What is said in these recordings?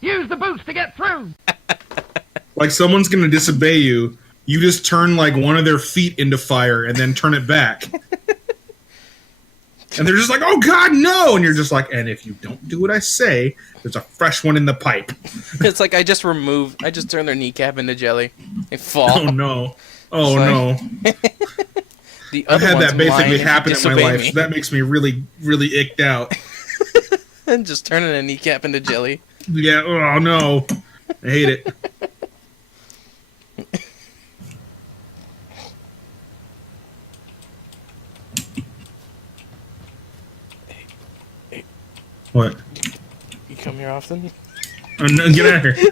Use the boots to get through. Like someone's gonna disobey you, you just turn like one of their feet into fire and then turn it back. And they're just like, oh God, no! And you're just like, and if you don't do what I say, there's a fresh one in the pipe. It's like I just turn their kneecap into jelly. They fall. Oh no. Oh no. I've had that basically happen in my life. So that makes me really, really icked out. And just turning a kneecap into jelly. Yeah, oh no. I hate it. What? You come here often? Oh, no, get out of here.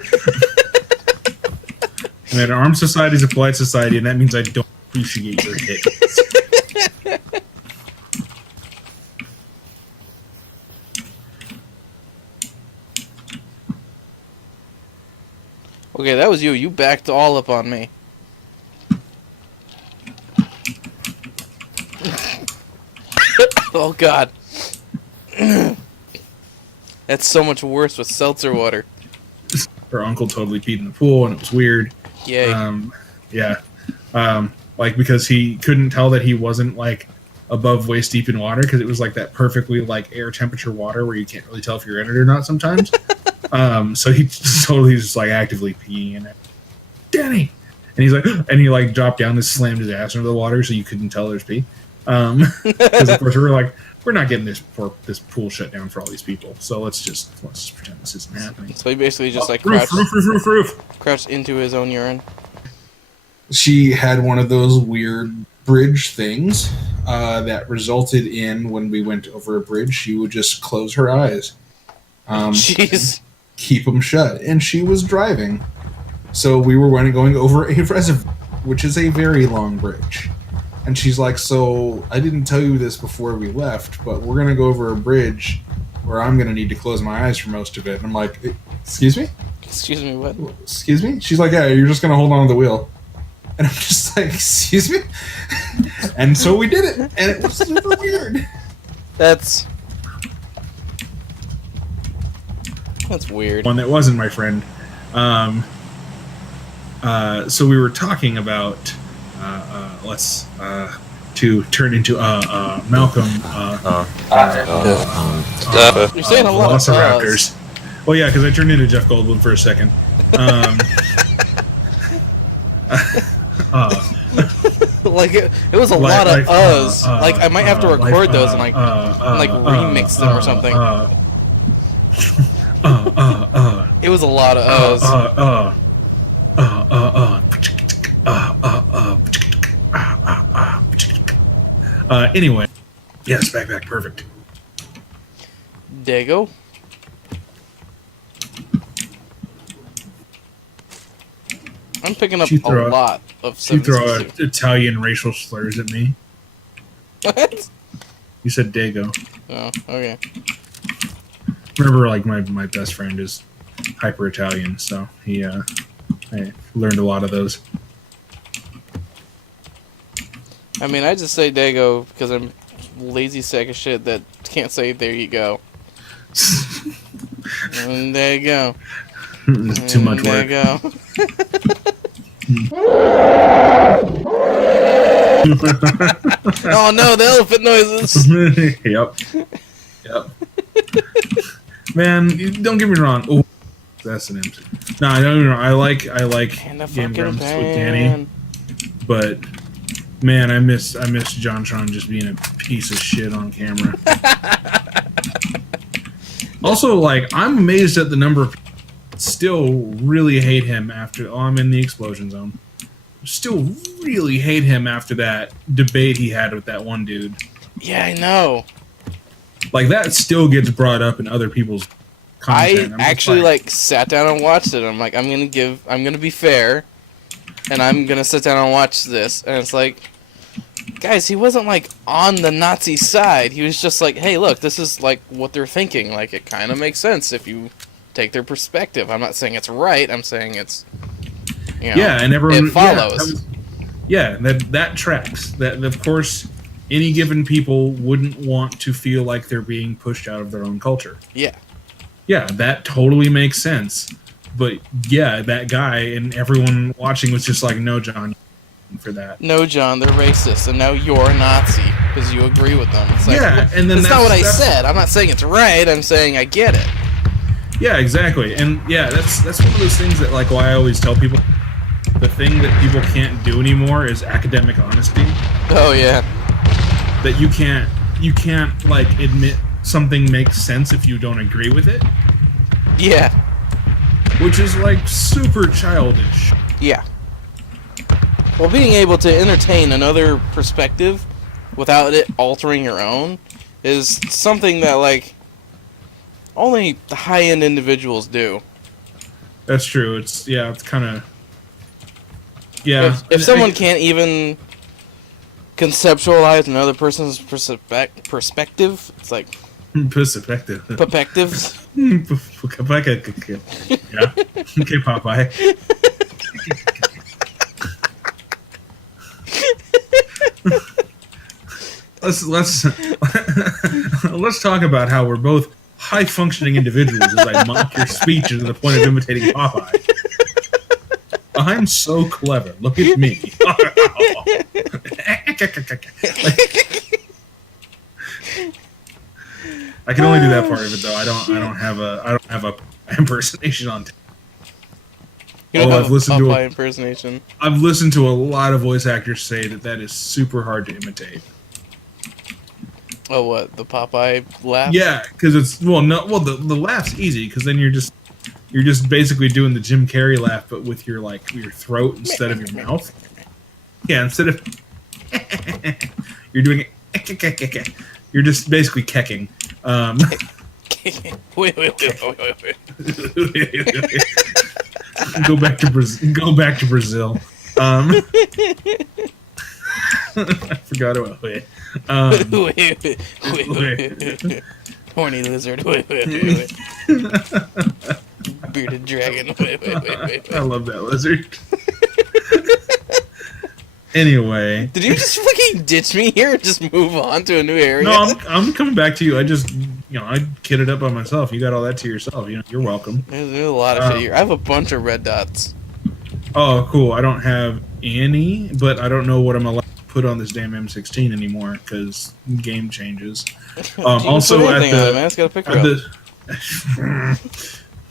An armed society is a polite society, and that means I don't appreciate your hit. Okay, that was you. You backed all up on me. Oh God. That's so much worse with seltzer water. Her uncle totally peed in the pool, and it was weird. Yay. Yeah. Like, because he couldn't tell that he wasn't, like, above waist deep in water, because it was, like, that perfectly, like, air temperature water where you can't really tell if you're in it or not sometimes. So he totally just, like, actively peeing in it. Danny! And he's like, and he, like, dropped down and slammed his ass into the water so you couldn't tell there's pee. Because, of course, we were like, we're not getting this pool shut down for all these people, so let's just pretend this isn't happening. So he basically just crouched into his own urine. She had one of those weird bridge things that resulted in, when we went over a bridge, she would just close her eyes. Jeez. Keep them shut. And she was driving. So we were going over a reservoir, which is a very long bridge. And she's like, so I didn't tell you this before we left, but we're going to go over a bridge where I'm going to need to close my eyes for most of it. And I'm like, excuse me? Excuse me, what? Excuse me? She's like, yeah, you're just going to hold on to the wheel. And I'm just like, excuse me? And so we did it. And it was super weird. That's weird. One that wasn't my friend. So we were talking about... to turn into Malcolm. You're saying a lot of Velociraptors. Well, yeah, because I turned into Jeff Goldblum for a second. Like it was a lot of uhs. Like I might have to record those and remix them or something. It was a lot of uhs. Anyway, yes, backpack, perfect. Dago. I'm picking up a lot of. You throw Italian racial slurs at me. What? You said Dago. Oh, okay. Remember, like my best friend is hyper Italian, so I learned a lot of those. I mean, I just say Dago because I'm lazy sack of shit that can't say there you go. And there you go. Too much there work. There you go. Oh no, the elephant noises. Yep. Man, don't get me wrong. Oh, that's an empty. No, I don't. I like Game Grumps with Danny, but man, I miss JonTron just being a piece of shit on camera. Also, like, I'm amazed at the number of people that still really hate him after. Oh, I'm in the explosion zone. Still really hate him after that debate he had with that one dude. Yeah, I know. Like, that still gets brought up in other people's content. I actually sat down and watched it. I'm like, I'm gonna be fair, and I'm gonna sit down and watch this. And it's like, guys, he wasn't like on the Nazi side. He was just like, hey, look, this is like what they're thinking. Like, it kind of makes sense if you take their perspective. I'm not saying it's right. I'm saying it's, yeah, and everyone it follows. That tracks. That, of course, any given people wouldn't want to feel like they're being pushed out of their own culture. Yeah. Yeah, that totally makes sense. But yeah, that guy and everyone watching was just like, no, John, for that. No, John, they're racist, and now you're a Nazi because you agree with them. It's like, Yeah, and then that's not what I said. I'm not saying it's right. I'm saying I get it. Yeah, exactly. And yeah, that's one of those things that, like, why I always tell people the thing that people can't do anymore is academic honesty. Oh yeah. That you can't like admit something makes sense if you don't agree with it. Yeah. Which is like super childish. Yeah. Well, being able to entertain another perspective without it altering your own is something that, like, only the high-end individuals do. That's true. It's kind of... Yeah. If someone can't even conceptualize another person's perspective, it's like... Perspective. Perspectives. Yeah. Okay, Popeye. let's talk about how we're both high-functioning individuals as I mock your speech to the point of imitating Popeye. I'm so clever. Look at me. I can only do that part of it, though. I don't have a impersonation on. I've listened to Popeye impersonation. I've listened to a lot of voice actors say that is super hard to imitate. Oh, what, the Popeye laugh? Yeah, because it's the laugh's easy because then you're just basically doing the Jim Carrey laugh, but with your throat instead of your mouth. Yeah, instead of you're doing it. You're just basically kecking. Wait. Go back to Brazil. I forgot about it. Wait. Horny lizard. Wait. Bearded dragon. Wait. I love that lizard. Anyway, did you just fucking ditch me here and just move on to a new area? No, I'm coming back to you. I just, I kidded up on myself. You got all that to yourself. You're welcome. There's a lot of shit here. I have a bunch of red dots. Oh, cool. I don't have any, but I don't know what I'm allowed to put on this damn M16 anymore because game changes. Also, at the, man. It's got a picture of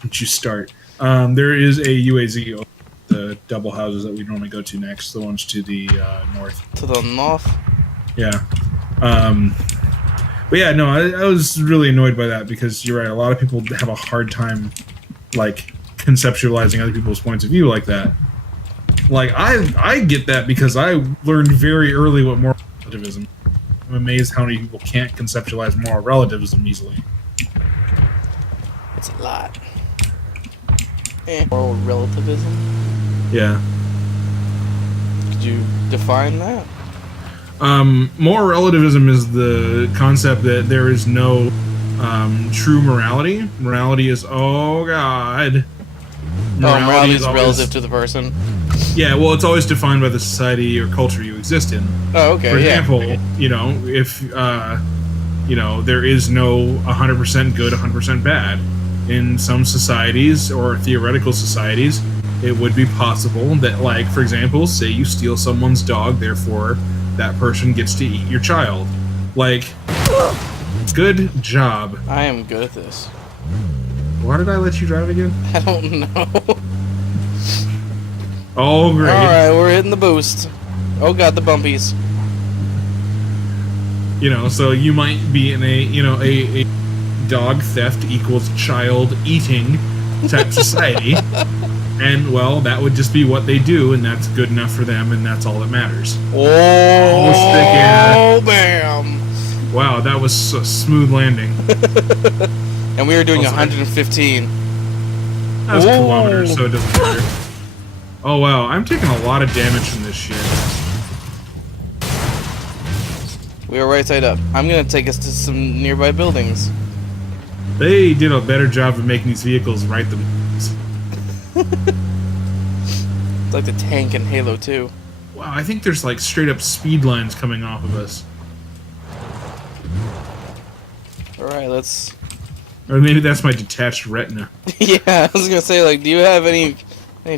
Once you start, there is a UAZ. The double houses that we normally go to next, the ones to the north. To the north? Yeah. But yeah, no, I was really annoyed by that because you're right, a lot of people have a hard time, like, conceptualizing other people's points of view like that. Like, I get that because I learned very early what moral relativism is. I'm amazed how many people can't conceptualize moral relativism easily. It's a lot. Moral relativism? Yeah. Could you define that? Moral relativism is the concept that there is no true morality. Morality is, oh god. Morality is always relative to the person. Yeah, well, it's always defined by the society or culture you exist in. Oh, okay. For example, if there is no 100% good, 100% bad. In some societies or theoretical societies, it would be possible that, like, for example, say you steal someone's dog, therefore that person gets to eat your child. Like, good job. I am good at this. Why did I let you drive again? I don't know. Oh, great. Alright, we're hitting the boost. Oh god, the bumpies. So you might be in a dog theft equals child eating type society. And, well, that would just be what they do, and that's good enough for them, and that's all that matters. Oh, bam! Wow, that was a smooth landing. And we were doing 115. That was kilometers, so it doesn't matter. Oh, wow, I'm taking a lot of damage from this shit. We are right side up. I'm gonna take us to some nearby buildings. They did a better job of making these vehicles right the. It's like the tank in Halo 2. Wow, I think there's like straight up speed lines coming off of us. Alright, let's Or maybe that's my detached retina. Yeah, I was gonna say, like, do you have any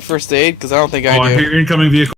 first aid? Because I don't think I do. I hear incoming vehicle.